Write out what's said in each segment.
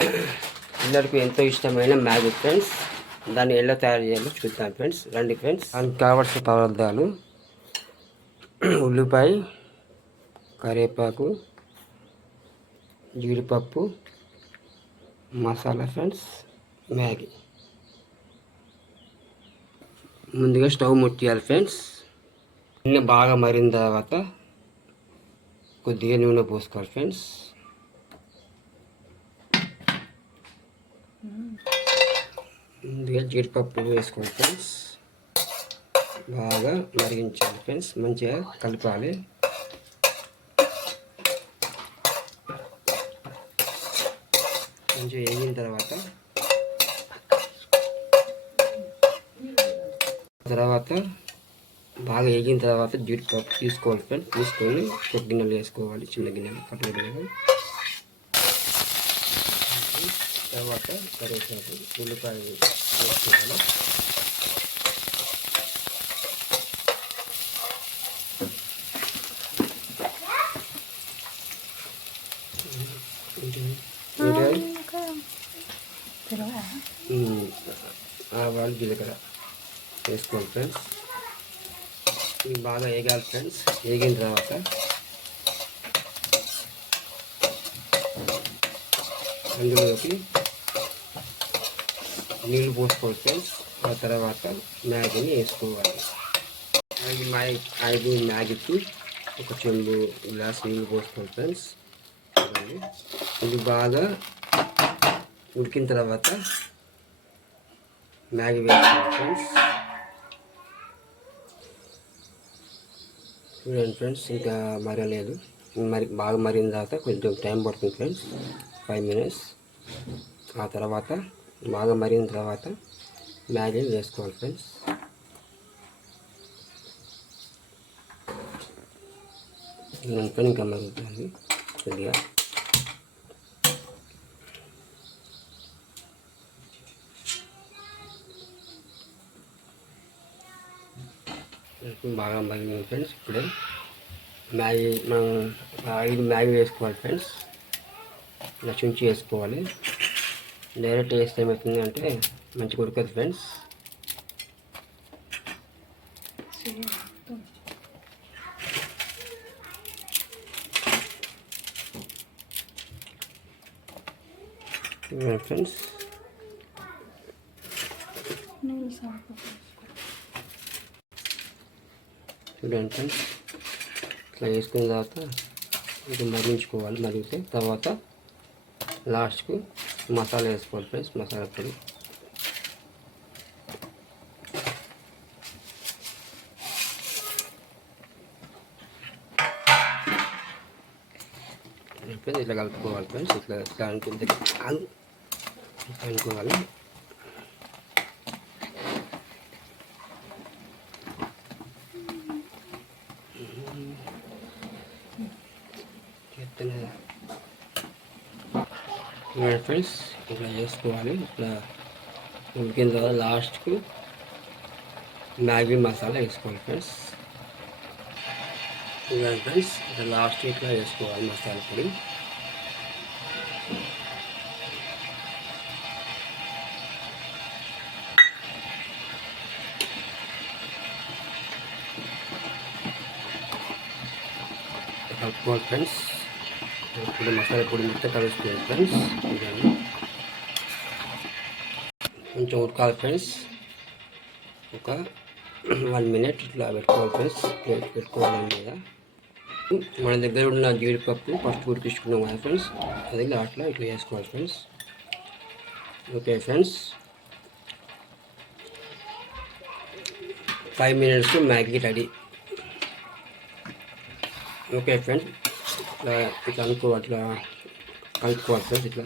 పిల్లలకు ఎంతో ఇష్టమైన మ్యాగీ ఫ్రెండ్స్. దాన్ని ఎలా తయారు చేయాలో చూద్దాం ఫ్రెండ్స్. రండి ఫ్రెండ్స్. దానికి కావాల్సిన పదార్థాలు: ఉల్లిపాయ, కరివేపాకు, జీడిపప్పు, మసాలా ఫ్రెండ్స్, మ్యాగీ. ముందుగా స్టవ్ ముట్టియాలి ఫ్రెండ్స్. నూనె బాగా మరిన తర్వాత కొద్దిగా నూనె పోసుకోవాలి ఫ్రెండ్స్. ముందుగా జీడిపప్పు వేసుకోవాలి ఫ్రెండ్స్. బాగా మరిగించాలి ఫ్రెండ్స్. మంచిగా కలపాలి. మంచిగా వేగిన తర్వాత బాగా వేగిన తర్వాత జీడిపప్పు తీసుకోవాలి ఫ్రెండ్స్. తీసుకొని ఒక గిన్నెలు వేసుకోవాలి, చిన్న గిన్నెలు, కట్ల గిన్నెలు. తర్వాత కరివేపాకు, ఉల్లిపాయ వేసుకోవాలి. ఆవాలు, జీలకర్ర వేసుకోవాలి ఫ్రెండ్స్. ఇవి బాగా వేగాలి ఫ్రెండ్స్. వేగిన తర్వాత అందులోకి నీళ్ళు పోసుకోవాలి ఫ్రెండ్స్. ఆ తర్వాత మ్యాగీని వేసుకోవాలి. మ్యాగీకి ఒక చెంబు గ్లాస్ నీళ్ళు పోసుకోవాలి ఫ్రెండ్స్. ఇది బాగా ఉడికిన తర్వాత మ్యాగీ వేసుకోవాలి ఫ్రెండ్స్. చూడండి ఫ్రెండ్స్, ఇంకా మరలేదు. బాగా మరిన తర్వాత కొంచెం టైం పడుతుంది ఫ్రెండ్స్, 5 minutes. ఆ తర్వాత బాగా మరిన తర్వాత మ్యాగీ వేసుకోవాలి ఫ్రెండ్స్. ఇంకా మరుగుతుంది కొద్దిగా. బాగా మరిగింది ఫ్రెండ్స్. ఇప్పుడే మనం 5 మ్యాగీ వేసుకోవాలి ఫ్రెండ్స్. ఇలా చుంచి వేసుకోవాలి. డైరెక్ట్ వేస్తే ఏమవుతుంది అంటే మంచిగా ఉడకదు ఫ్రెండ్స్. ఫ్రెండ్స్ చూడండి ఫ్రెండ్స్, ఇట్లా వేసుకున్న తర్వాత ఇది మరిగించుకోవాలి. మరిగితే తర్వాత లాస్ట్కు మసాలా వేసుకోవాలి ఫ్రెండ్స్. మసాలా పొడి ఇట్లా కలుపుకోవాలి ఫ్రెండ్స్. ఇట్లా అనుకోవాలి. ఫ్రెండ్స్ ఇట్లా చేసుకోవాలి. ఇట్లా ఉడికిన తర్వాత లాస్ట్కు మ్యాగీ మసాలా వేసుకోవాలి ఫ్రెండ్స్. ఇలాంటి ఫ్రెండ్స్ ఇట్లా లాస్ట్ ఇట్లా వేసుకోవాలి మసాలా పొడి. కలుపుకోవాలి ఫ్రెండ్స్. ఇప్పుడు మసాలా పొడి మొత్తం కలుసుకోవాలి ఫ్రెండ్స్. కొంచెం ఉడకాలి ఫ్రెండ్స్. ఒక 1 minute ఇట్లా పెట్టుకోవాలి ఫ్రెండ్స్. పెట్టుకోవాలి మీద. మన దగ్గర ఉన్న జీడిపప్పు ఫస్ట్ ఉడికించుకున్నాం కదా ఫ్రెండ్స్, అది లాస్ట్లో ఇట్లా వేసుకోవాలి friends. Okay friends, 5 minutes Maggi ready. Okay friends, ఇట్లా కలుపుకోవాలి ఫ్రెండ్స్. ఇట్లా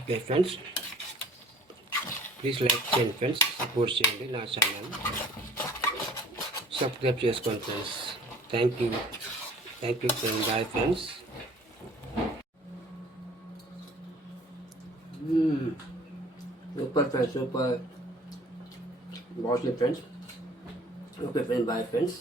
ఓకే ఫ్రెండ్స్, ప్లీజ్ లైక్ చేయండి ఫ్రెండ్స్, సపోర్ట్ చేయండి నా ఛానల్, సబ్స్క్రైబ్ చేసుకోండి friends. Thank you friends. Bye friends. Super friends, super బాగుంది friends. Okay friends, bye friends.